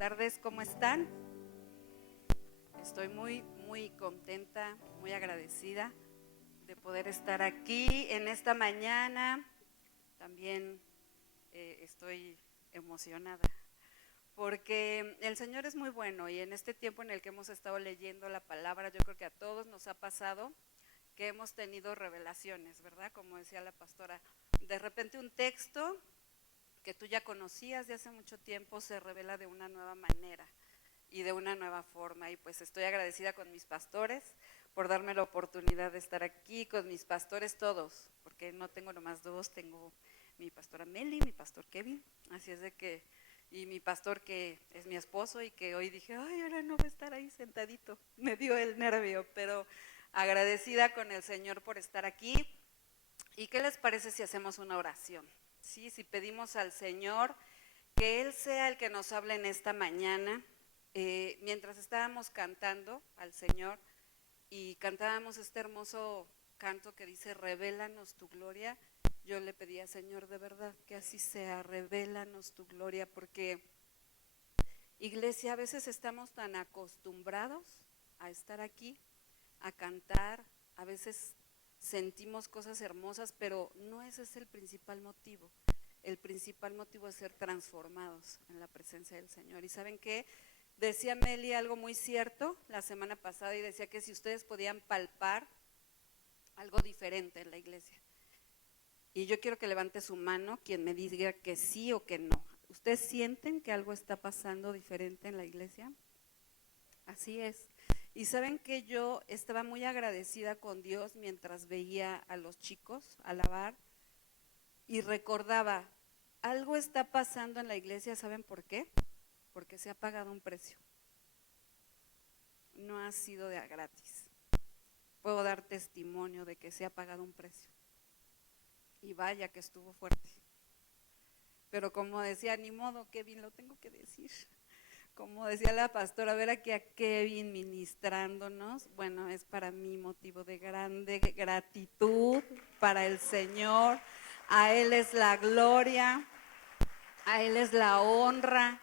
tardes, ¿cómo están? Estoy muy contenta, muy agradecida de poder estar aquí en esta mañana. También estoy emocionada porque el Señor es muy bueno y en este tiempo en el que hemos estado leyendo la palabra, yo creo que a todos nos ha pasado que hemos tenido revelaciones, ¿verdad? Como decía la pastora, de repente un texto que tú ya conocías de hace mucho tiempo se revela de una nueva manera y de una nueva forma, y pues estoy agradecida con mis pastores por darme la oportunidad de estar aquí, con mis pastores todos, porque no tengo nomás dos, tengo mi pastora Meli, mi pastor Kevin, así es de que, y mi pastor que es mi esposo y que hoy dije, ay, ahora no va a estar ahí sentadito, me dio el nervio, pero agradecida con el Señor por estar aquí. ¿Y qué les parece si hacemos una oración? Sí, si pedimos al Señor que Él sea el que nos hable en esta mañana. Mientras estábamos cantando al Señor y cantábamos este hermoso canto que dice, revélanos tu gloria, yo le pedía, Señor, de verdad que así sea, revélanos tu gloria, porque iglesia, a veces estamos tan acostumbrados a estar aquí, a cantar, a veces sentimos cosas hermosas, pero no ese es el principal motivo. El principal motivo es ser transformados en la presencia del Señor. ¿Y saben qué? Decía Meli algo muy cierto la semana pasada y decía que si ustedes podían palpar algo diferente en la iglesia. Y yo quiero que levante su mano quien me diga que sí o que no. ¿Ustedes sienten que algo está pasando diferente en la iglesia? Así es. Y saben que yo estaba muy agradecida con Dios mientras veía a los chicos alabar y recordaba, algo está pasando en la iglesia, ¿saben por qué? Porque se ha pagado un precio. No ha sido de a gratis. Puedo dar testimonio de que se ha pagado un precio. Y vaya que estuvo fuerte. Pero como decía, ni modo, Kevin, lo tengo que decir. Como decía la pastora, ver aquí a Kevin ministrándonos, bueno, es para mí motivo de grande gratitud para el Señor. A Él es la gloria, a Él es la honra.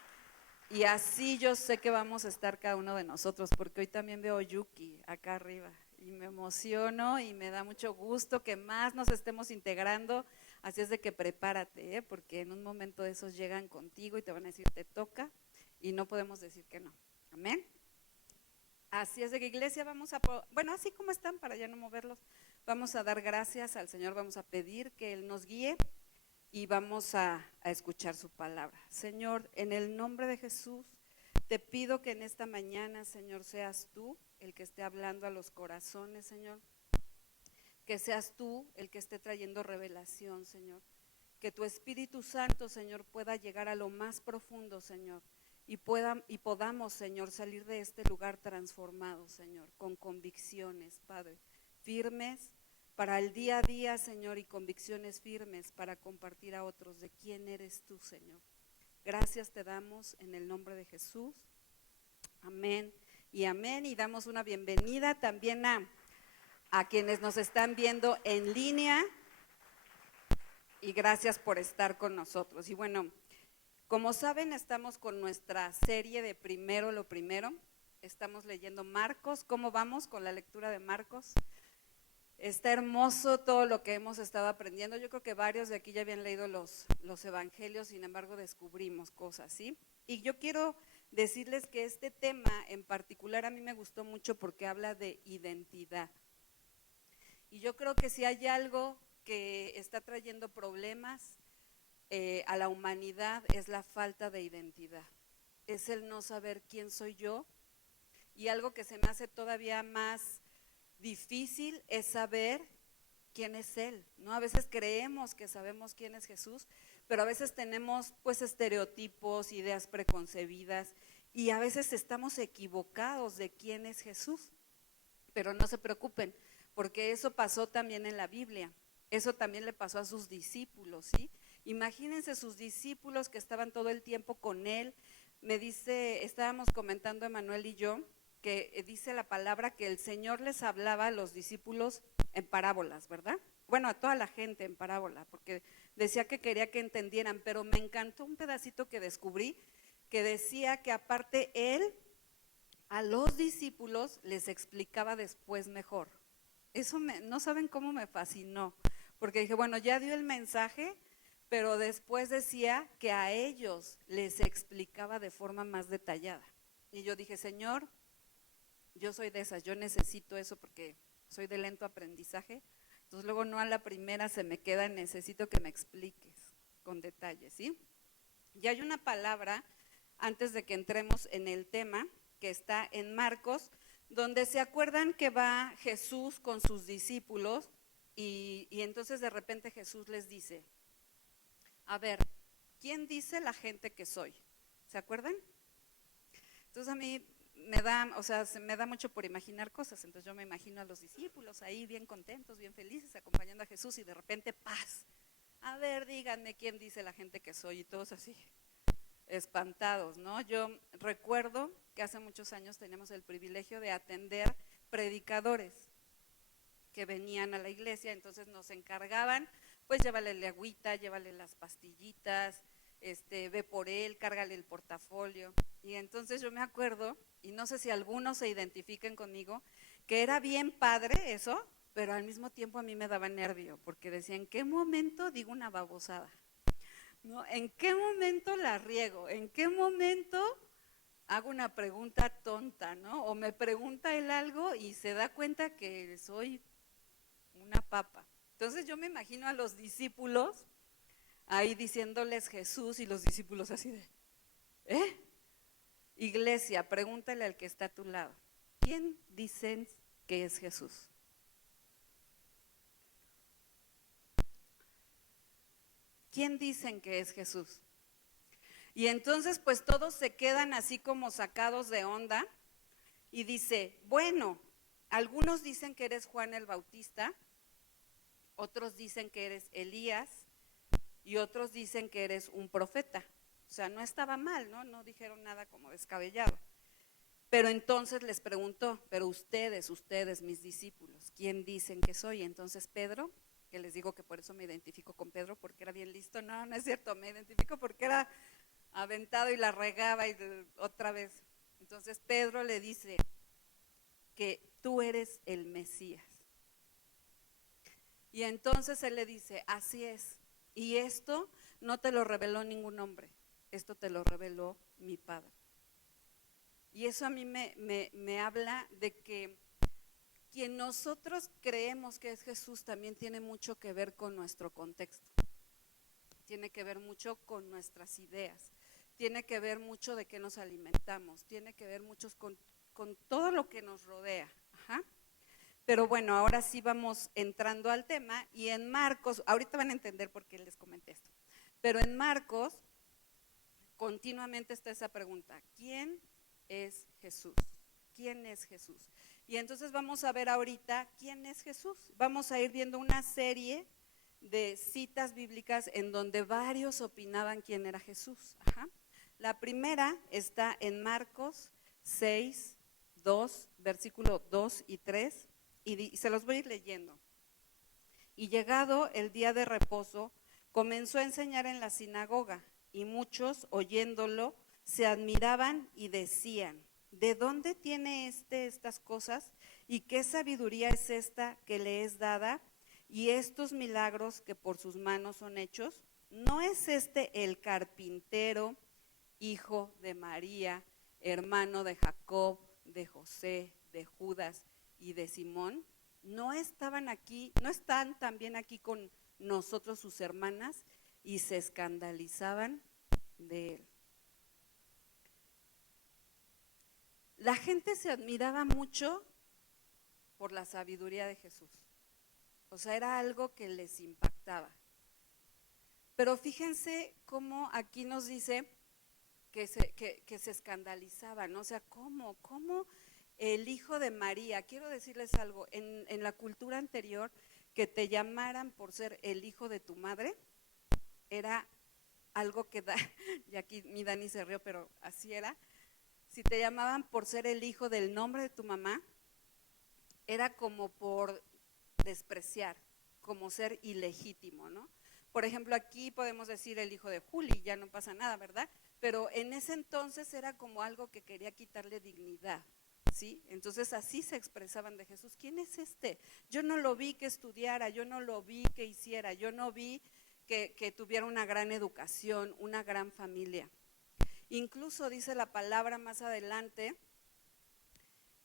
Y así yo sé que vamos a estar cada uno de nosotros, porque hoy también veo Yuki acá arriba y me emociono y me da mucho gusto que más nos estemos integrando. Así es de que prepárate, porque en un momento de esos llegan contigo y te van a decir, te toca, y no podemos decir que no. Amén. Así es de que iglesia vamos a, bueno, así como están para ya no moverlos, vamos a dar gracias al Señor, vamos a pedir que Él nos guíe y vamos a escuchar su palabra. Señor, en el nombre de Jesús, te pido que en esta mañana, Señor, seas tú el que esté hablando a los corazones, Señor. Que seas tú el que esté trayendo revelación, Señor. Que tu Espíritu Santo, Señor, pueda llegar a lo más profundo, Señor. Y podamos, Señor, salir de este lugar transformado, Señor, con convicciones, Padre, firmes para el día a día, Señor, y convicciones firmes para compartir a otros de quién eres tú, Señor. Gracias te damos en el nombre de Jesús. Amén y amén. Y damos una bienvenida también a quienes nos están viendo en línea. Y gracias por estar con nosotros. Y bueno, como saben, estamos con nuestra serie de Primero lo Primero. Estamos leyendo Marcos. ¿Cómo vamos con la lectura de Marcos? Está hermoso todo lo que hemos estado aprendiendo. Yo creo que varios de aquí ya habían leído los evangelios, sin embargo descubrimos cosas, ¿sí? Y yo quiero decirles que este tema en particular a mí me gustó mucho porque habla de identidad. Y yo creo que si hay algo que está trayendo problemas a la humanidad es la falta de identidad. Es el no saber quién soy yo, y algo que se me hace todavía más difícil es saber quién es Él, ¿no? A veces creemos que sabemos quién es Jesús, pero a veces tenemos pues estereotipos, ideas preconcebidas, y a veces estamos equivocados de quién es Jesús. Pero no se preocupen, porque eso pasó también en la Biblia. Eso también le pasó a sus discípulos, ¿sí? Imagínense sus discípulos que estaban todo el tiempo con Él. Me dice, estábamos comentando Emanuel y yo, que dice la palabra que el Señor les hablaba a los discípulos en parábolas, ¿verdad? Bueno, a toda la gente en parábola, porque decía que quería que entendieran, pero me encantó un pedacito que descubrí, que decía que aparte él a los discípulos les explicaba después mejor. Eso no saben cómo me fascinó, porque dije, bueno, ya dio el mensaje, pero después decía que a ellos les explicaba de forma más detallada. Y yo dije, Señor, yo soy de esas, yo necesito eso porque soy de lento aprendizaje, entonces luego no a la primera se me queda, necesito que me expliques con detalles, ¿sí? Y hay una palabra, antes de que entremos en el tema, que está en Marcos, donde se acuerdan que va Jesús con sus discípulos y entonces de repente Jesús les dice, a ver, ¿quién dice la gente que soy? ¿Se acuerdan? Entonces a mí me da mucho por imaginar cosas, entonces yo me imagino a los discípulos ahí bien contentos, bien felices, acompañando a Jesús y de repente paz. A ver, díganme quién dice la gente que soy, y todos así, espantados, ¿no? Yo recuerdo que hace muchos años teníamos el privilegio de atender predicadores que venían a la iglesia, entonces nos encargaban, pues llévale la agüita, llévale las pastillitas, ve por él, cárgale el portafolio. Y entonces yo me acuerdo, y no sé si algunos se identifiquen conmigo, que era bien padre eso, pero al mismo tiempo a mí me daba nervio, porque decía, ¿en qué momento digo una babosada? ¿No? ¿En qué momento la riego? ¿En qué momento hago una pregunta tonta, ¿no? O me pregunta él algo y se da cuenta que soy una papa. Entonces yo me imagino a los discípulos ahí diciéndoles Jesús y los discípulos así de, ¿eh? Iglesia, pregúntale al que está a tu lado, ¿quién dicen que es Jesús? ¿Quién dicen que es Jesús? Y entonces pues todos se quedan así como sacados de onda y dice, bueno, algunos dicen que eres Juan el Bautista, otros dicen que eres Elías y otros dicen que eres un profeta. O sea, no estaba mal, ¿no? No dijeron nada como descabellado. Pero entonces les preguntó, pero ustedes, mis discípulos, ¿quién dicen que soy? Entonces Pedro, que les digo que por eso me identifico con Pedro, porque era bien listo, no es cierto, me identifico porque era aventado y la regaba y otra vez. Entonces Pedro le dice que tú eres el Mesías. Y entonces él le dice, así es, y esto no te lo reveló ningún hombre, esto te lo reveló mi Padre. Y eso a mí me habla de que quien nosotros creemos que es Jesús también tiene mucho que ver con nuestro contexto, tiene que ver mucho con nuestras ideas, tiene que ver mucho de qué nos alimentamos, tiene que ver mucho con todo lo que nos rodea. Ajá. Pero bueno, ahora sí vamos entrando al tema y en Marcos, ahorita van a entender por qué les comenté esto, pero en Marcos continuamente está esa pregunta, ¿quién es Jesús? ¿Quién es Jesús? Y entonces vamos a ver ahorita quién es Jesús. Vamos a ir viendo una serie de citas bíblicas en donde varios opinaban quién era Jesús. Ajá. La primera está en Marcos 6, 2, versículo 2 y 3, y se los voy a ir leyendo. Y llegado el día de reposo, comenzó a enseñar en la sinagoga, y muchos, oyéndolo, se admiraban y decían, ¿de dónde tiene estas cosas? ¿Y qué sabiduría es esta que le es dada? ¿Y estos milagros que por sus manos son hechos? ¿No es este el carpintero, hijo de María, hermano de Jacob, de José, de Judas y de Simón? ¿No estaban aquí, no están también aquí con nosotros sus hermanas? Y se escandalizaban de él. La gente se admiraba mucho por la sabiduría de Jesús. O sea, era algo que les impactaba. Pero fíjense cómo aquí nos dice que se escandalizaban, ¿no? O sea, ¿cómo el hijo de María? Quiero decirles algo, en la cultura anterior, que te llamaran por ser el hijo de tu madre, era algo que y aquí mi Dani se rió, pero así era. Si te llamaban por ser el hijo del nombre de tu mamá, era como por despreciar, como ser ilegítimo, ¿no? Por ejemplo, aquí podemos decir el hijo de Juli, ya no pasa nada, ¿verdad? pero en ese entonces era como algo que quería quitarle dignidad, ¿sí? Entonces así se expresaban de Jesús. ¿Quién es este? Yo no lo vi que estudiara, yo no lo vi que hiciera, yo no vi que tuviera una gran educación, una gran familia. Incluso dice la palabra más adelante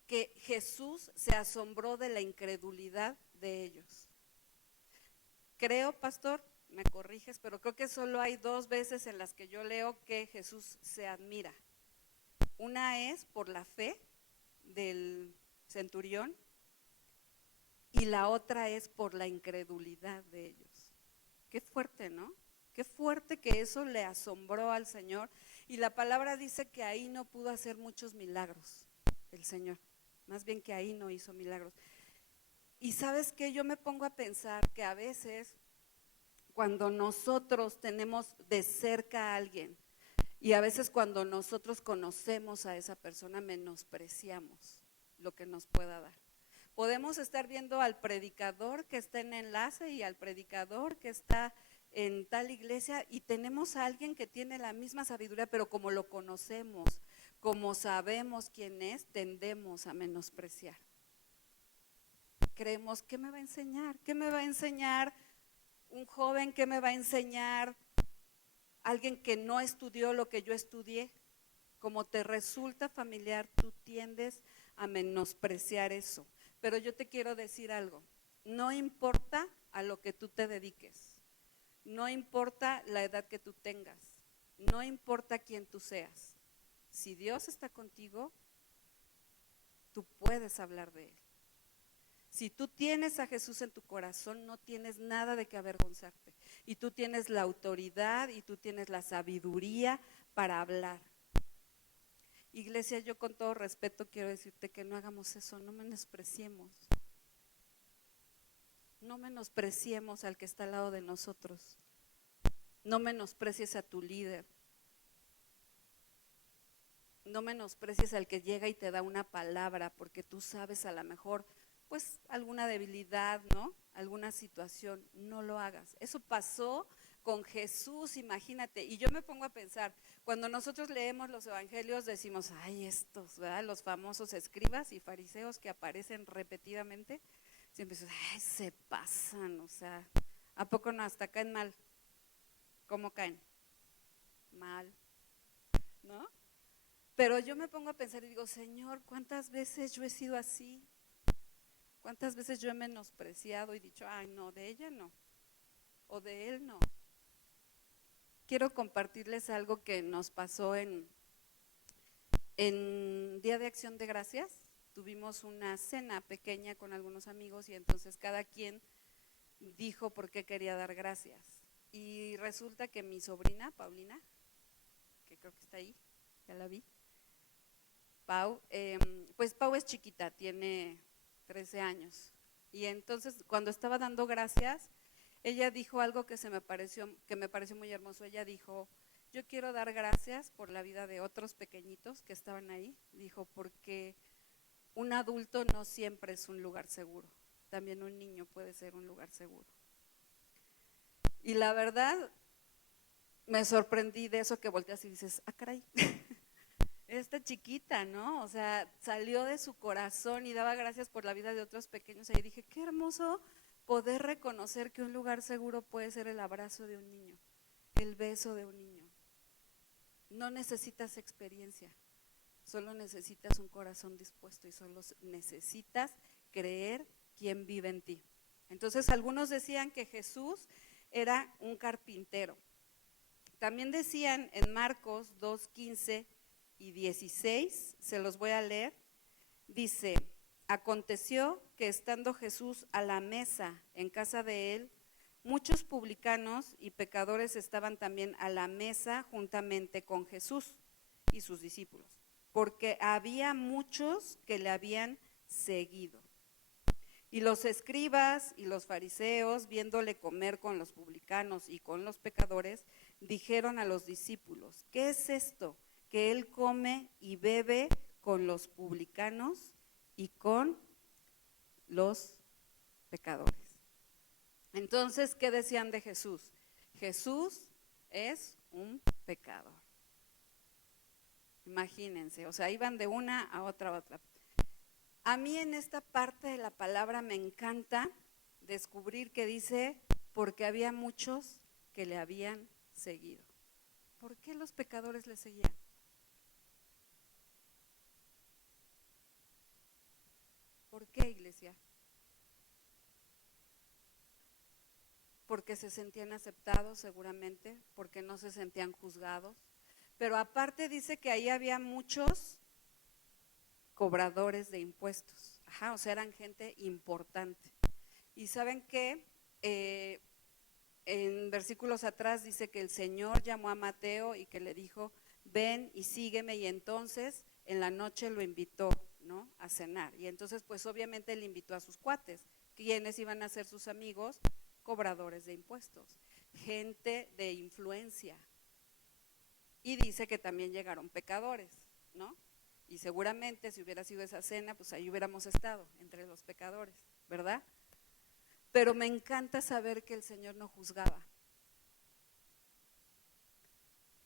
que Jesús se asombró de la incredulidad de ellos. Creo, pastor, me corriges, pero creo que solo hay 2 veces en las que yo leo que Jesús se admira. Una es por la fe del centurión y la otra es por la incredulidad de ellos. Qué fuerte, ¿no? Qué fuerte que eso le asombró al Señor. Y la palabra dice que ahí no pudo hacer muchos milagros el Señor, más bien que ahí no hizo milagros. Y ¿sabes qué? Yo me pongo a pensar que a veces cuando nosotros tenemos de cerca a alguien y a veces cuando nosotros conocemos a esa persona menospreciamos lo que nos pueda dar. Podemos estar viendo al predicador que está en enlace y al predicador que está en tal iglesia y tenemos a alguien que tiene la misma sabiduría, pero como lo conocemos, como sabemos quién es, tendemos a menospreciar. Creemos, ¿qué me va a enseñar? ¿Qué me va a enseñar un joven? ¿Qué me va a enseñar alguien que no estudió lo que yo estudié? Como te resulta familiar, tú tiendes a menospreciar eso. Pero yo te quiero decir algo, no importa a lo que tú te dediques, no importa la edad que tú tengas, no importa quién tú seas, si Dios está contigo, tú puedes hablar de Él. Si tú tienes a Jesús en tu corazón, no tienes nada de qué avergonzarte. Y tú tienes la autoridad y tú tienes la sabiduría para hablar. Iglesia, yo con todo respeto quiero decirte que no hagamos eso, no menospreciemos. No menospreciemos al que está al lado de nosotros. No menosprecies a tu líder. No menosprecies al que llega y te da una palabra porque tú sabes a lo mejor pues alguna debilidad, ¿no? Alguna situación, no lo hagas. Eso pasó con Jesús, imagínate. Y yo me pongo a pensar, cuando nosotros leemos los evangelios decimos, ay, estos, ¿verdad? Los famosos escribas y fariseos que aparecen repetidamente, siempre dicen, ay, se pasan, o sea, ¿a poco no? Hasta caen mal. ¿Cómo caen? Mal, ¿no? Pero yo me pongo a pensar y digo, Señor, ¿cuántas veces yo he sido así? ¿Cuántas veces yo he menospreciado y dicho, ay, no, de ella no, o de él no? Quiero compartirles algo que nos pasó en Día de Acción de Gracias. Tuvimos una cena pequeña con algunos amigos y entonces cada quien dijo por qué quería dar gracias. Y resulta que mi sobrina, Paulina, que creo que está ahí, ya la vi, Pau, pues Pau es chiquita, tiene 13 años. Y entonces cuando estaba dando gracias, ella dijo algo que me pareció muy hermoso. Ella dijo, yo quiero dar gracias por la vida de otros pequeñitos que estaban ahí. Dijo, porque un adulto no siempre es un lugar seguro, también un niño puede ser un lugar seguro. Y la verdad, me sorprendí de eso que volteas y dices, ah, caray, esta chiquita, ¿no? O sea, salió de su corazón y daba gracias por la vida de otros pequeños. Y dije, qué hermoso poder reconocer que un lugar seguro puede ser el abrazo de un niño, el beso de un niño. No necesitas experiencia, solo necesitas un corazón dispuesto y solo necesitas creer quién vive en ti. Entonces, algunos decían que Jesús era un carpintero. También decían en Marcos 2:15 y 16, se los voy a leer, dice, aconteció que estando Jesús a la mesa en casa de él, muchos publicanos y pecadores estaban también a la mesa juntamente con Jesús y sus discípulos, porque había muchos que le habían seguido. Y los escribas y los fariseos, viéndole comer con los publicanos y con los pecadores, dijeron a los discípulos, ¿qué es esto? Que él come y bebe con los publicanos y con los pecadores. Entonces, ¿qué decían de Jesús? Jesús es un pecador. Imagínense, o sea, iban de una a otra. A mí en esta parte de la palabra me encanta descubrir que dice, porque había muchos que le habían seguido. ¿Por qué los pecadores le seguían? ¿Por qué, iglesia? Porque se sentían aceptados seguramente, porque no se sentían juzgados, pero aparte dice que ahí había muchos cobradores de impuestos, o sea, eran gente importante. Y ¿saben qué? En versículos atrás dice que el Señor llamó a Mateo y que le dijo, ven y sígueme, y entonces en la noche lo invitó, ¿no?, a cenar. Y entonces pues obviamente le invitó a sus cuates, quienes iban a ser sus amigos, cobradores de impuestos, gente de influencia. Y dice que también llegaron pecadores, ¿no? Y seguramente si hubiera sido esa cena, pues ahí hubiéramos estado, entre los pecadores, ¿verdad? Pero me encanta saber que el Señor no juzgaba,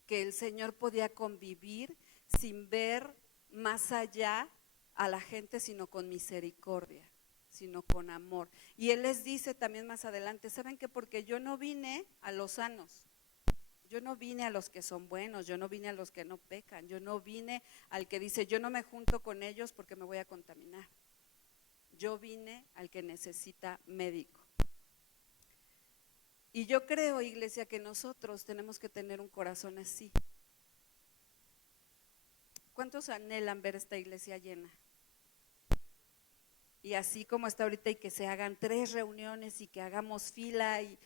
que el Señor podía convivir sin ver más allá a la gente, sino con misericordia, sino con amor. Y Él les dice también más adelante, ¿saben qué? Porque yo no vine a los sanos, yo no vine a los que son buenos, yo no vine a los que no pecan, yo no vine al que dice, yo no me junto con ellos porque me voy a contaminar. Yo vine al que necesita médico. Y yo creo, iglesia, que nosotros tenemos que tener un corazón así. ¿Cuántos anhelan ver esta iglesia llena? Y así como está ahorita, y que se hagan 3 reuniones y que hagamos fila, y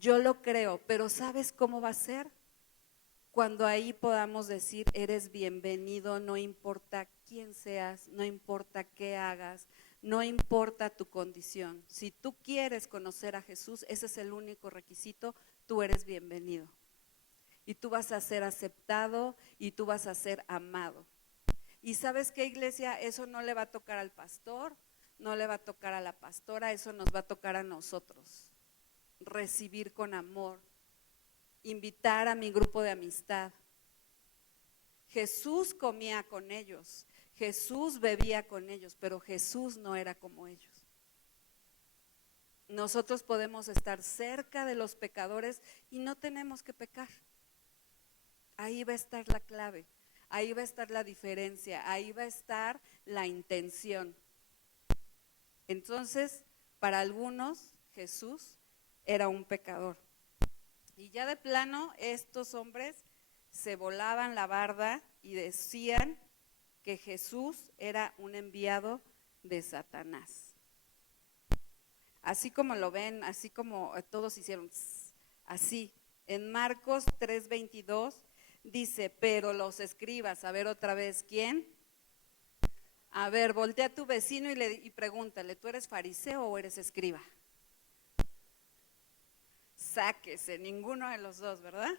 yo lo creo, pero ¿sabes cómo va a ser? Cuando ahí podamos decir, eres bienvenido, no importa quién seas, no importa qué hagas, no importa tu condición. Si tú quieres conocer a Jesús, ese es el único requisito, tú eres bienvenido. Y tú vas a ser aceptado y tú vas a ser amado. Y ¿sabes qué, iglesia? Eso no le va a tocar al pastor, no le va a tocar a la pastora, eso nos va a tocar a nosotros. Recibir con amor, invitar a mi grupo de amistad. Jesús comía con ellos, Jesús bebía con ellos, pero Jesús no era como ellos. Nosotros podemos estar cerca de los pecadores y no tenemos que pecar. Ahí va a estar la clave, ahí va a estar la diferencia, ahí va a estar la intención. Entonces, para algunos, Jesús era un pecador. Y ya de plano, estos hombres se volaban la barda y decían que Jesús era un enviado de Satanás. Así como lo ven, así como todos hicieron así. En Marcos 3:22 dice, pero los escribas, a ver otra vez, ¿quién? A ver, voltea a tu vecino y pregúntale, ¿tú eres fariseo o eres escriba? Sáquese, ninguno de los dos, ¿verdad?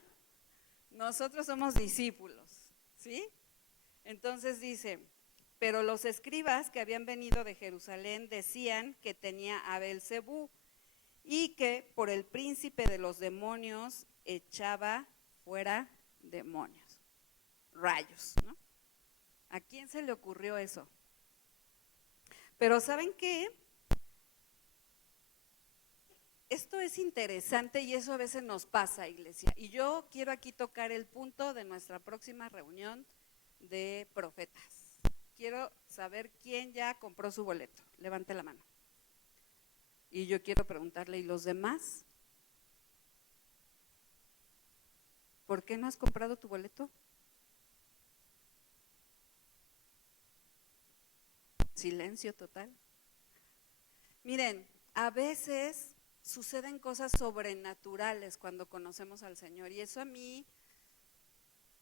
Nosotros somos discípulos, ¿sí? Entonces dice, pero los escribas que habían venido de Jerusalén decían que tenía a Beelzebú y que por el príncipe de los demonios echaba fuera demonios, rayos, ¿no? ¿A quién se le ocurrió eso? Pero ¿saben qué? Esto es interesante y eso a veces nos pasa, iglesia. Y yo quiero aquí tocar el punto de nuestra próxima reunión de profetas. Quiero saber quién ya compró su boleto. Levante la mano. Y yo quiero preguntarle, ¿y los demás? ¿Por qué no has comprado tu boleto? Silencio total. Miren, a veces suceden cosas sobrenaturales cuando conocemos al Señor y eso a mí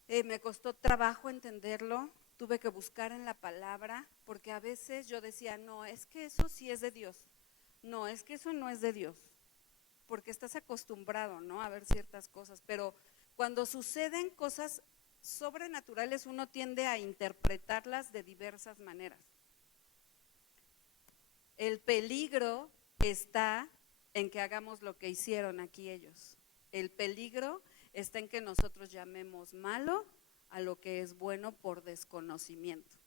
me costó trabajo entenderlo, tuve que buscar en la palabra porque a veces yo decía, no, es que eso sí es de Dios, no, es que eso no es de Dios, porque estás acostumbrado, ¿no?, a ver ciertas cosas, pero cuando suceden cosas sobrenaturales uno tiende a interpretarlas de diversas maneras. El peligro está en que hagamos lo que hicieron aquí ellos. El peligro está en que nosotros llamemos malo a lo que es bueno por desconocimiento.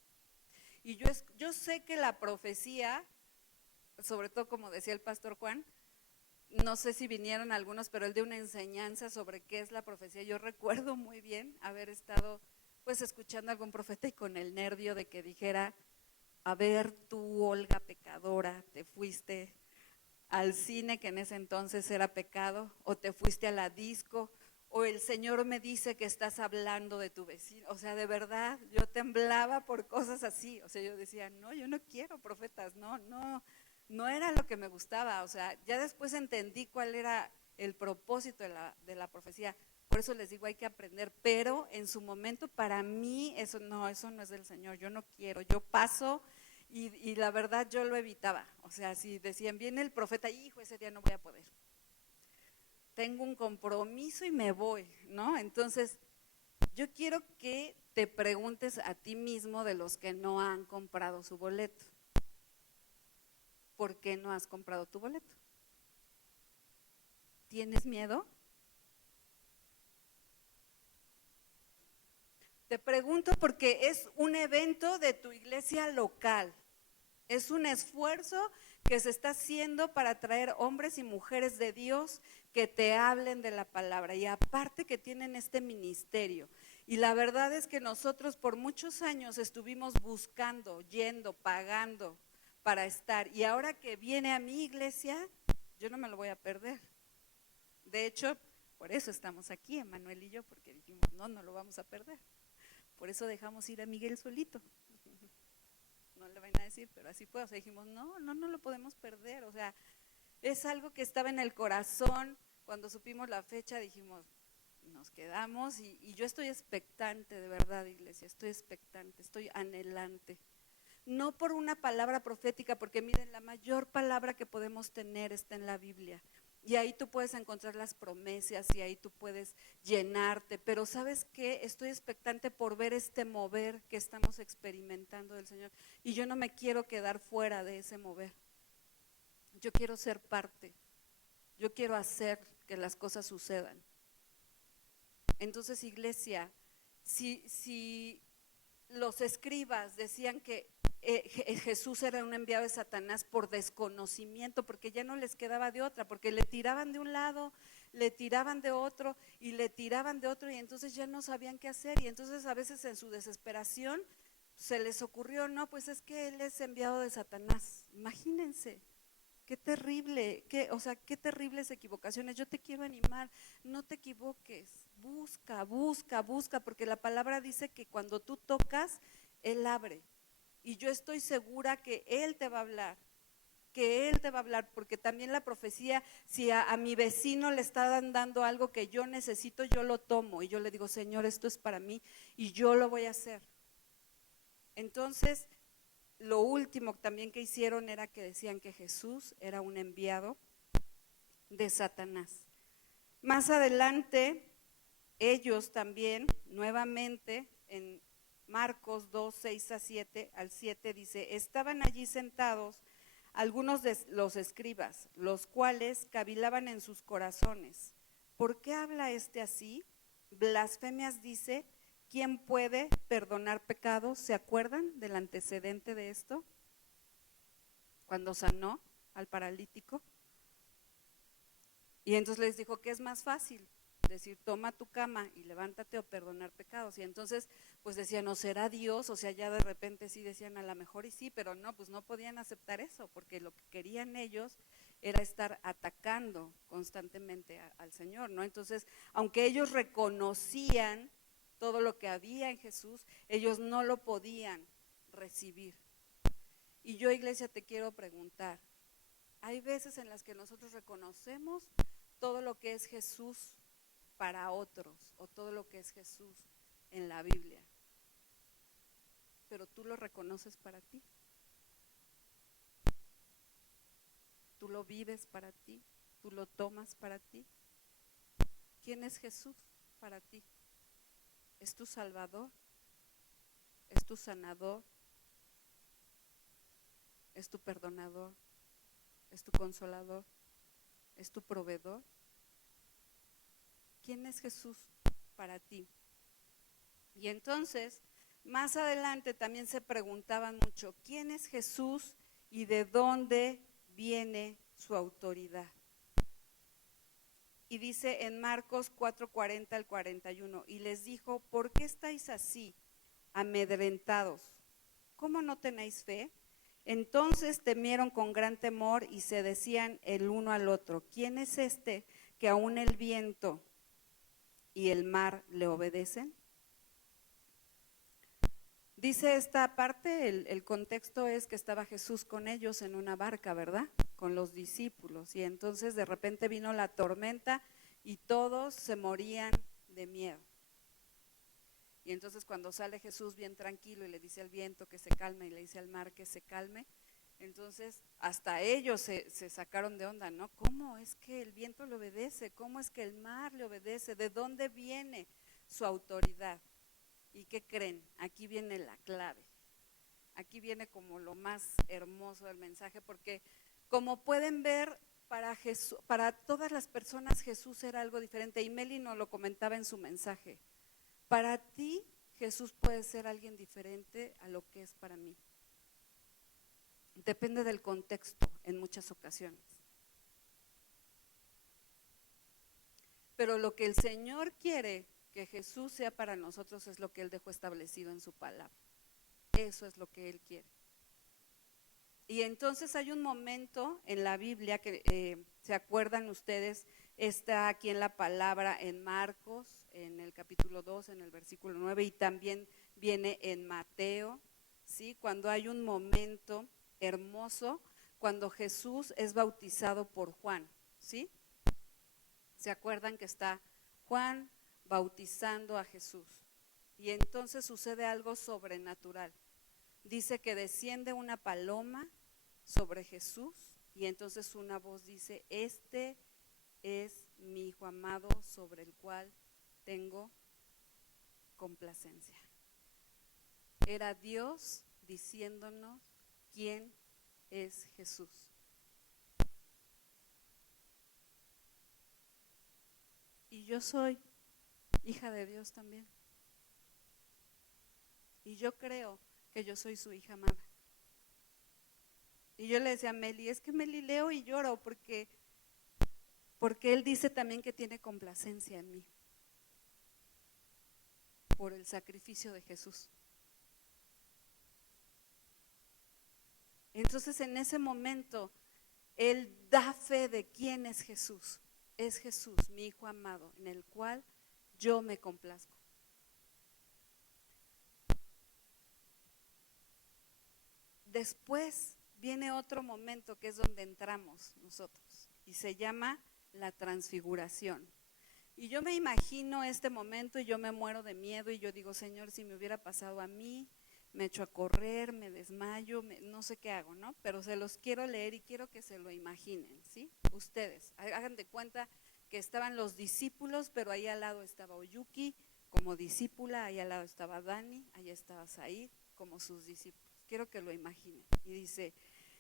Y yo sé que la profecía, sobre todo como decía el pastor Juan, no sé si vinieron algunos, pero él dio una enseñanza sobre qué es la profecía. Yo recuerdo muy bien haber estado pues escuchando a algún profeta y con el nervio de que dijera: a ver, tú, Olga pecadora, te fuiste al cine, que en ese entonces era pecado, o te fuiste a la disco, o el Señor me dice que estás hablando de tu vecino. O sea, de verdad, yo temblaba por cosas así. O sea, yo decía, no, yo no quiero profetas, no era lo que me gustaba. O sea, ya después entendí cuál era el propósito de la profecía. Por eso les digo, hay que aprender, pero en su momento para mí eso no es del Señor, yo no quiero, yo paso y la verdad yo lo evitaba. O sea, si decían, viene el profeta, hijo, ese día no voy a poder, tengo un compromiso y me voy, ¿no? Entonces, yo quiero que te preguntes a ti mismo, de los que no han comprado su boleto, ¿por qué no has comprado tu boleto? ¿Tienes miedo? Te pregunto porque es un evento de tu iglesia local, es un esfuerzo que se está haciendo para traer hombres y mujeres de Dios que te hablen de la palabra, y aparte que tienen este ministerio. Y la verdad es que nosotros por muchos años estuvimos buscando, yendo, pagando para estar, y ahora que viene a mi iglesia, yo no me lo voy a perder. De hecho, por eso estamos aquí, Emanuel y yo, porque dijimos, no lo vamos a perder. Por eso dejamos ir a Miguel solito. No le van a decir, pero así fue. O sea, dijimos, no lo podemos perder. O sea, es algo que estaba en el corazón. Cuando supimos la fecha dijimos, nos quedamos, y yo estoy expectante, de verdad, iglesia, estoy expectante, estoy anhelante. No por una palabra profética, porque miren, la mayor palabra que podemos tener está en la Biblia. Y ahí tú puedes encontrar las promesas y ahí tú puedes llenarte. Pero ¿sabes qué? Estoy expectante por ver este mover que estamos experimentando del Señor. Y yo no me quiero quedar fuera de ese mover. Yo quiero ser parte. Yo quiero hacer que las cosas sucedan. Entonces, iglesia, si los escribas decían que Jesús era un enviado de Satanás por desconocimiento, porque ya no les quedaba de otra, porque le tiraban de un lado, le tiraban de otro y le tiraban de otro, y entonces ya no sabían qué hacer. Y entonces a veces en su desesperación se les ocurrió, no, pues es que él es enviado de Satanás. Imagínense, qué terrible, o sea, qué terribles equivocaciones. Yo te quiero animar, no te equivoques, busca, porque la palabra dice que cuando tú tocas, Él abre. Y yo estoy segura que Él te va a hablar, porque también la profecía, si a mi vecino le están dando algo que yo necesito, yo lo tomo y yo le digo, Señor, esto es para mí y yo lo voy a hacer. Entonces, lo último también que hicieron era que decían que Jesús era un enviado de Satanás. Más adelante, ellos también, nuevamente, en Marcos 2, 6 al 7 dice, estaban allí sentados algunos de los escribas, los cuales cavilaban en sus corazones. ¿Por qué habla este así? Blasfemias dice. ¿Quién puede perdonar pecados? ¿Se acuerdan del antecedente de esto? Cuando sanó al paralítico. Y entonces les dijo que es más fácil decir, toma tu cama y levántate, o perdonar pecados. Y entonces pues decían, ¿no será Dios? O sea, ya de repente sí decían, a lo mejor y sí, pero no, pues no podían aceptar eso, porque lo que querían ellos era estar atacando constantemente al Señor, ¿no? Entonces, aunque ellos reconocían todo lo que había en Jesús, ellos no lo podían recibir. Y yo, iglesia, te quiero preguntar, hay veces en las que nosotros reconocemos todo lo que es Jesús para otros, o todo lo que es Jesús en la Biblia, pero tú lo reconoces para ti, tú lo vives para ti, tú lo tomas para ti. ¿Quién es Jesús para ti? ¿Es tu Salvador? ¿Es tu sanador? ¿Es tu perdonador? ¿Es tu consolador? ¿Es tu proveedor? ¿Quién es Jesús para ti? Y entonces, más adelante también se preguntaban mucho, ¿quién es Jesús y de dónde viene su autoridad? Y dice en Marcos 4:40 al 41, y les dijo, ¿por qué estáis así, amedrentados? ¿Cómo no tenéis fe? Entonces temieron con gran temor y se decían el uno al otro, ¿quién es este que aún el viento y el mar le obedecen? Dice esta parte, el contexto es que estaba Jesús con ellos en una barca, ¿verdad? Con los discípulos, y entonces de repente vino la tormenta y todos se morían de miedo. Y entonces cuando sale Jesús bien tranquilo y le dice al viento que se calme y le dice al mar que se calme, entonces hasta ellos se sacaron de onda, ¿no? ¿Cómo es que el viento le obedece? ¿Cómo es que el mar le obedece? ¿De dónde viene su autoridad? ¿Y qué creen? Aquí viene la clave. Aquí viene como lo más hermoso del mensaje, porque como pueden ver, para todas las personas Jesús era algo diferente, y Meli nos lo comentaba en su mensaje. Para ti Jesús puede ser alguien diferente a lo que es para mí. Depende del contexto en muchas ocasiones. Pero lo que el Señor quiere que Jesús sea para nosotros es lo que Él dejó establecido en su palabra. Eso es lo que Él quiere. Y entonces hay un momento en la Biblia que, ¿se acuerdan ustedes? Está aquí en la palabra en Marcos, en el capítulo 2, en el versículo 9, y también viene en Mateo, ¿sí? Cuando hay un momento hermoso, cuando Jesús es bautizado por Juan, ¿sí? ¿Se acuerdan que está Juan bautizando a Jesús? Y entonces sucede algo sobrenatural. Dice que desciende una paloma sobre Jesús y entonces una voz dice, este es mi Hijo amado sobre el cual tengo complacencia. Era Dios diciéndonos quién es Jesús. Y yo soy hija de Dios también. Y yo creo que yo soy su hija amada. Y yo le decía a Meli, es que Meli leo y lloro porque Él dice también que tiene complacencia en mí por el sacrificio de Jesús. Entonces en ese momento Él da fe de quién es Jesús. Es Jesús, mi Hijo amado, en el cual yo me complazco. Después viene otro momento que es donde entramos nosotros y se llama la transfiguración. Y yo me imagino este momento y yo me muero de miedo y yo digo, Señor, si me hubiera pasado a mí, me echo a correr, me desmayo, no sé qué hago, ¿no? Pero se los quiero leer y quiero que se lo imaginen, ¿sí? Ustedes, hagan de cuenta que estaban los discípulos, pero ahí al lado estaba Oyuki como discípula, ahí al lado estaba Dani, allá estaba Said como sus discípulos. Quiero que lo imaginen. Y dice,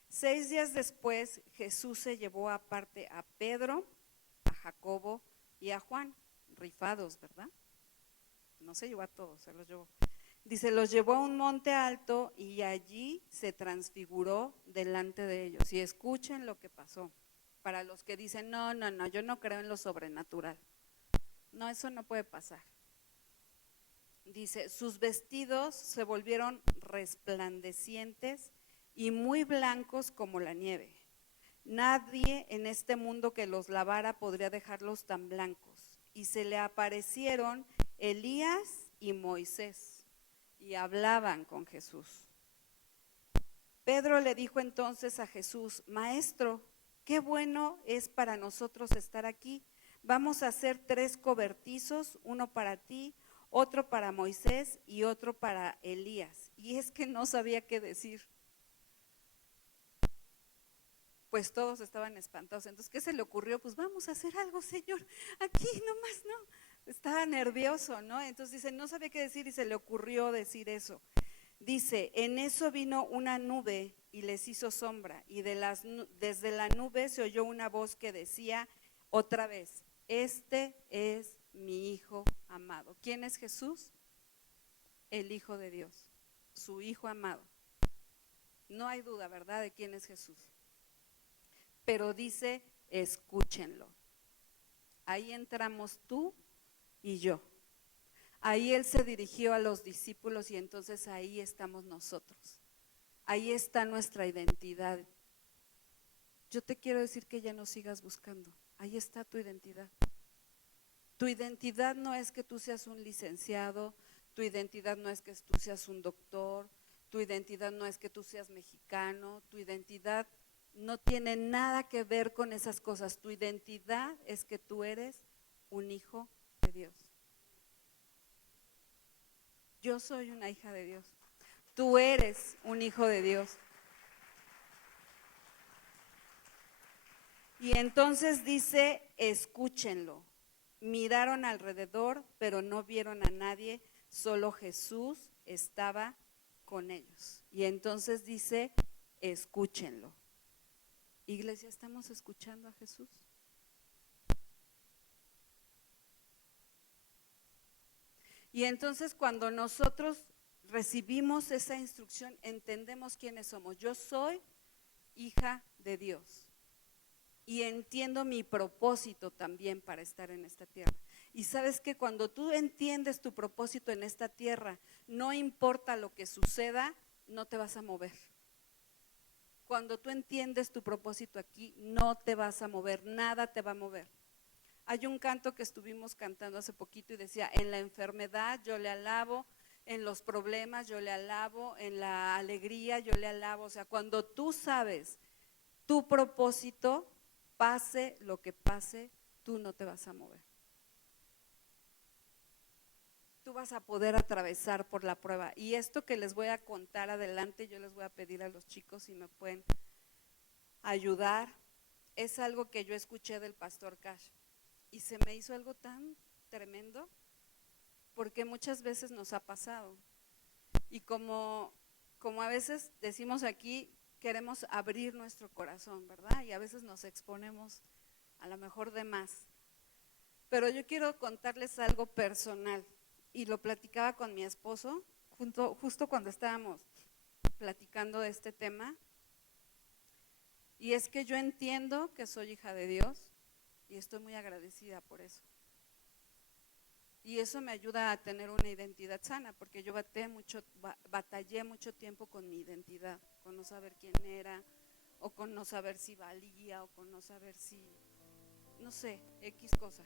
6 días después Jesús se llevó aparte a Pedro, a Jacobo y a Juan, rifados, ¿verdad? No se llevó a todos, se los llevó. Dice, los llevó a un monte alto y allí se transfiguró delante de ellos. Y escuchen lo que pasó. Para los que dicen, no, yo no creo en lo sobrenatural. No, eso no puede pasar. Dice, sus vestidos se volvieron resplandecientes y muy blancos como la nieve. Nadie en este mundo que los lavara podría dejarlos tan blancos. Y se le aparecieron Elías y Moisés y hablaban con Jesús. Pedro le dijo entonces a Jesús, Maestro, qué bueno es para nosotros estar aquí. Vamos a hacer 3 cobertizos, uno para ti, otro para Moisés y otro para Elías. Y es que no sabía qué decir. Pues todos estaban espantados. Entonces, ¿qué se le ocurrió? Pues vamos a hacer algo, Señor, aquí nomás, ¿no? Estaba nervioso, ¿no? Entonces dice, no sabía qué decir y se le ocurrió decir eso. Dice, en eso vino una nube y les hizo sombra y desde la nube se oyó una voz que decía otra vez, este es mi Hijo amado. ¿Quién es Jesús? el Hijo de Dios, su Hijo amado. No hay duda, ¿verdad?, de quién es Jesús. Pero dice, escúchenlo. Ahí entramos tú y yo. Ahí Él se dirigió a los discípulos y entonces ahí estamos nosotros. Ahí está nuestra identidad. Yo te quiero decir que ya no sigas buscando. Ahí está tu identidad. Tu identidad no es que tú seas un licenciado, tu identidad no es que tú seas un doctor, tu identidad no es que tú seas mexicano, tu identidad no tiene nada que ver con esas cosas. Tu identidad es que tú eres un hijo de Dios. Yo soy una hija de Dios. Tú eres un hijo de Dios. Y entonces dice, escúchenlo. Miraron alrededor, pero no vieron a nadie, solo Jesús estaba con ellos. Y entonces dice, escúchenlo. Iglesia, ¿estamos escuchando a Jesús? Y entonces cuando nosotros recibimos esa instrucción, entendemos quiénes somos. Yo soy hija de Dios y entiendo mi propósito también para estar en esta tierra. Y sabes que cuando tú entiendes tu propósito en esta tierra, no importa lo que suceda, no te vas a mover. Cuando tú entiendes tu propósito aquí, no te vas a mover, nada te va a mover. Hay un canto que estuvimos cantando hace poquito y decía, en la enfermedad yo le alabo, en los problemas yo le alabo, en la alegría yo le alabo. O sea, cuando tú sabes tu propósito, pase lo que pase, tú no te vas a mover. Tú vas a poder atravesar por la prueba. Y esto que les voy a contar adelante, yo les voy a pedir a los chicos si me pueden ayudar. Es algo que yo escuché del pastor Cash. Y se me hizo algo tan tremendo, porque muchas veces nos ha pasado. Y como a veces decimos aquí, queremos abrir nuestro corazón, ¿verdad? Y a veces nos exponemos a lo mejor de más. Pero yo quiero contarles algo personal. Y lo platicaba con mi esposo, justo cuando estábamos platicando de este tema. Y es que yo entiendo que soy hija de Dios. Y estoy muy agradecida por eso. Y eso me ayuda a tener una identidad sana, porque yo batallé mucho tiempo con mi identidad, con no saber quién era, o con no saber si valía, o con no saber si, no sé, X cosa.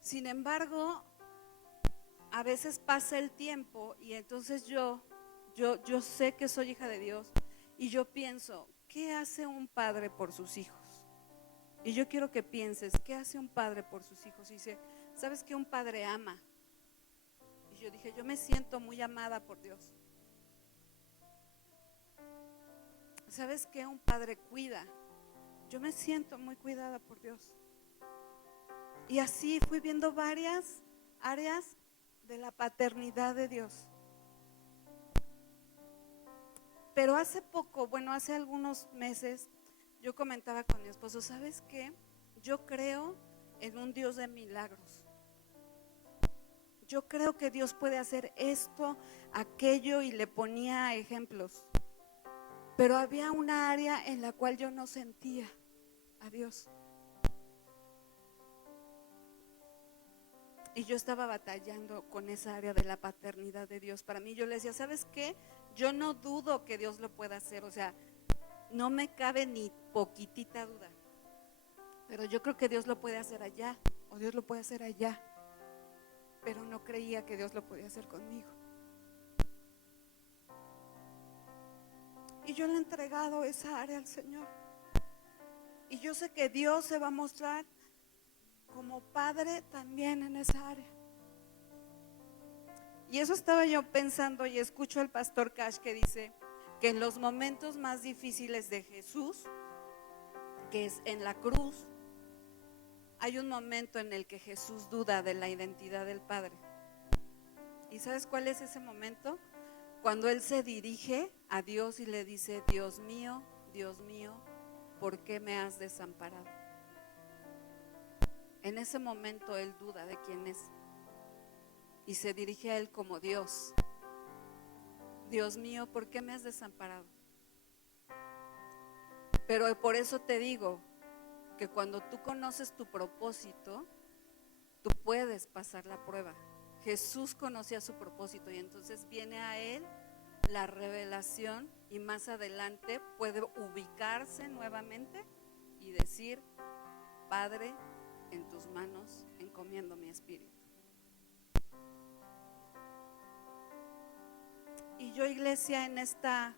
Sin embargo, a veces pasa el tiempo y entonces yo sé que soy hija de Dios y yo pienso, ¿qué hace un padre por sus hijos? Y yo quiero que pienses, ¿qué hace un padre por sus hijos? Y dice, ¿sabes qué? Un padre ama. Y yo dije, yo me siento muy amada por Dios. ¿Sabes qué? Un padre cuida. Yo me siento muy cuidada por Dios. Y así fui viendo varias áreas de la paternidad de Dios. Pero hace poco, hace algunos meses, yo comentaba con mi esposo, ¿sabes qué? Yo creo en un Dios de milagros. Yo creo que Dios puede hacer esto, aquello, y le ponía ejemplos. Pero había una área en la cual yo no sentía a Dios. Y yo estaba batallando con esa área de la paternidad de Dios. Para mí yo le decía, ¿sabes qué? Yo no dudo que Dios lo pueda hacer, o sea, no me cabe ni poquitita duda. Pero yo creo que Dios lo puede hacer allá, o Dios lo puede hacer allá. Pero no creía que Dios lo podía hacer conmigo. Y yo le he entregado esa área al Señor. Y yo sé que Dios se va a mostrar como padre también en esa área. Y eso estaba yo pensando y escucho al pastor Cash que dice que en los momentos más difíciles de Jesús, que es en la cruz, hay un momento en el que Jesús duda de la identidad del Padre. ¿Y sabes cuál es ese momento? Cuando Él se dirige a Dios y le dice, Dios mío, ¿por qué me has desamparado? En ese momento Él duda de quién es. y se dirige a Él como Dios. Dios mío, ¿por qué me has desamparado? Pero por eso te digo que cuando tú conoces tu propósito, tú puedes pasar la prueba. Jesús conocía su propósito y entonces viene a Él la revelación y más adelante puede ubicarse nuevamente y decir: Padre, en tus manos encomiendo mi espíritu. Y yo, iglesia, en esta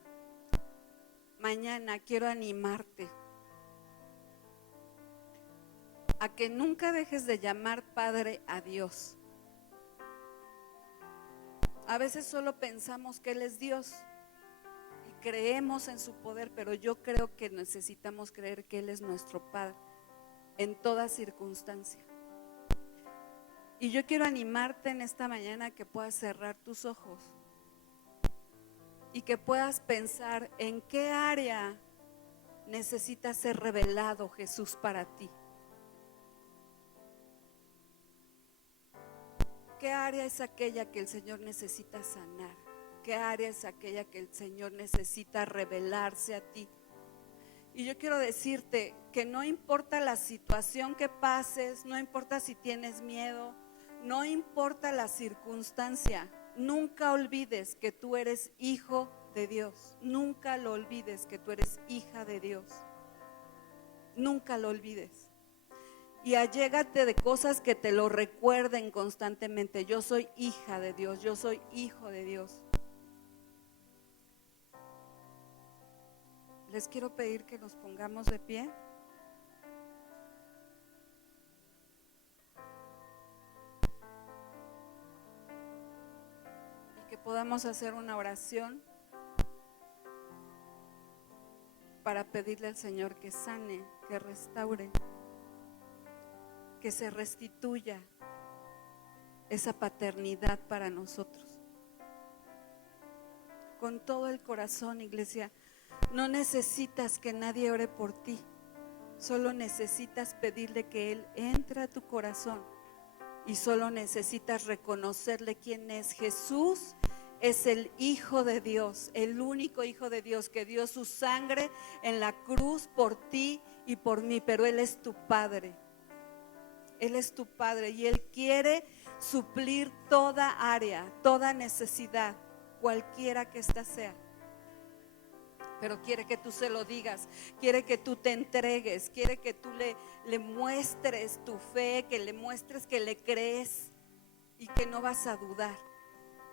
mañana quiero animarte a que nunca dejes de llamar Padre a Dios. A veces solo pensamos que Él es Dios y creemos en su poder, pero yo creo que necesitamos creer que Él es nuestro Padre en toda circunstancia. Y yo quiero animarte en esta mañana a que puedas cerrar tus ojos y que puedas pensar en qué área necesita ser revelado Jesús para ti. ¿Qué área es aquella que el Señor necesita sanar? ¿Qué área es aquella que el Señor necesita revelarse a ti? Y yo quiero decirte que no importa la situación que pases, no importa si tienes miedo, no importa la circunstancia, nunca olvides que tú eres hijo de Dios. Nunca lo olvides que tú eres hija de Dios. Nunca lo olvides. Y allégate de cosas que te lo recuerden constantemente. Yo soy hija de Dios, yo soy hijo de Dios. Les quiero pedir que nos pongamos de pie. Y que podamos hacer una oración para pedirle al Señor que sane, que restaure, que se restituya esa paternidad para nosotros. Con todo el corazón, iglesia, no necesitas que nadie ore por ti, solo necesitas pedirle que Él entre a tu corazón y solo necesitas reconocerle quién es. Jesús es el Hijo de Dios, el único Hijo de Dios que dio su sangre en la cruz por ti y por mí, pero Él es tu Padre. Él es tu Padre y Él quiere suplir toda área, toda necesidad, cualquiera que ésta sea. Pero quiere que tú se lo digas, quiere que tú te entregues, quiere que tú le muestres tu fe, que le muestres que le crees y que no vas a dudar.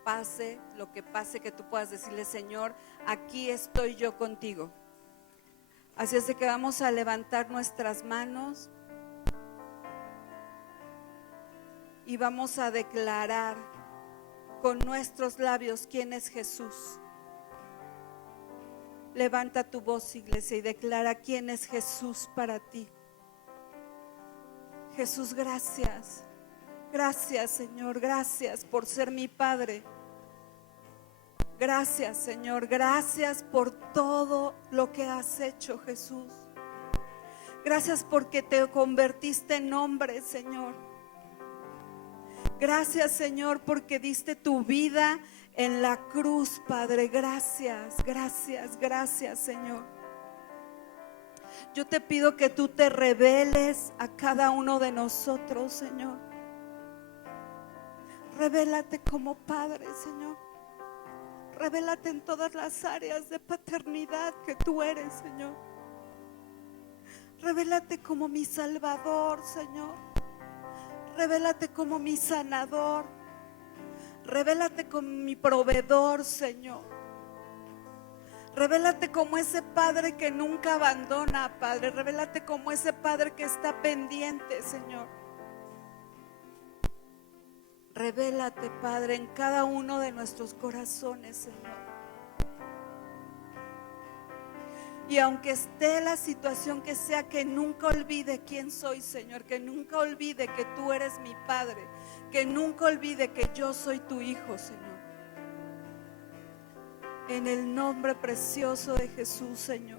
Pase lo que pase, que tú puedas decirle: Señor, aquí estoy yo contigo. Así es de que vamos a levantar nuestras manos y vamos a declarar con nuestros labios quién es Jesús. Levanta tu voz, iglesia, y declara quién es Jesús para ti. Jesús, gracias. Gracias, Señor, gracias por ser mi Padre. Gracias, Señor, gracias por todo lo que has hecho, Jesús. Gracias porque te convertiste en hombre, Señor. Gracias, Señor, porque diste tu vida en la cruz, Padre. Gracias, gracias, gracias, Señor. Yo te pido que tú te reveles a cada uno de nosotros, Señor. Revélate como Padre, Señor. Revélate en todas las áreas de paternidad que tú eres, Señor. Revélate como mi Salvador, Señor. Revélate como mi sanador. Revélate como mi proveedor, Señor. Revélate como ese Padre que nunca abandona, Padre. Revélate como ese Padre que está pendiente, Señor. Revélate, Padre, en cada uno de nuestros corazones, Señor. Y aunque esté la situación que sea, que nunca olvide quién soy, Señor. Que nunca olvide que tú eres mi Padre. Que nunca olvide que yo soy tu Hijo, Señor. En el nombre precioso de Jesús, Señor.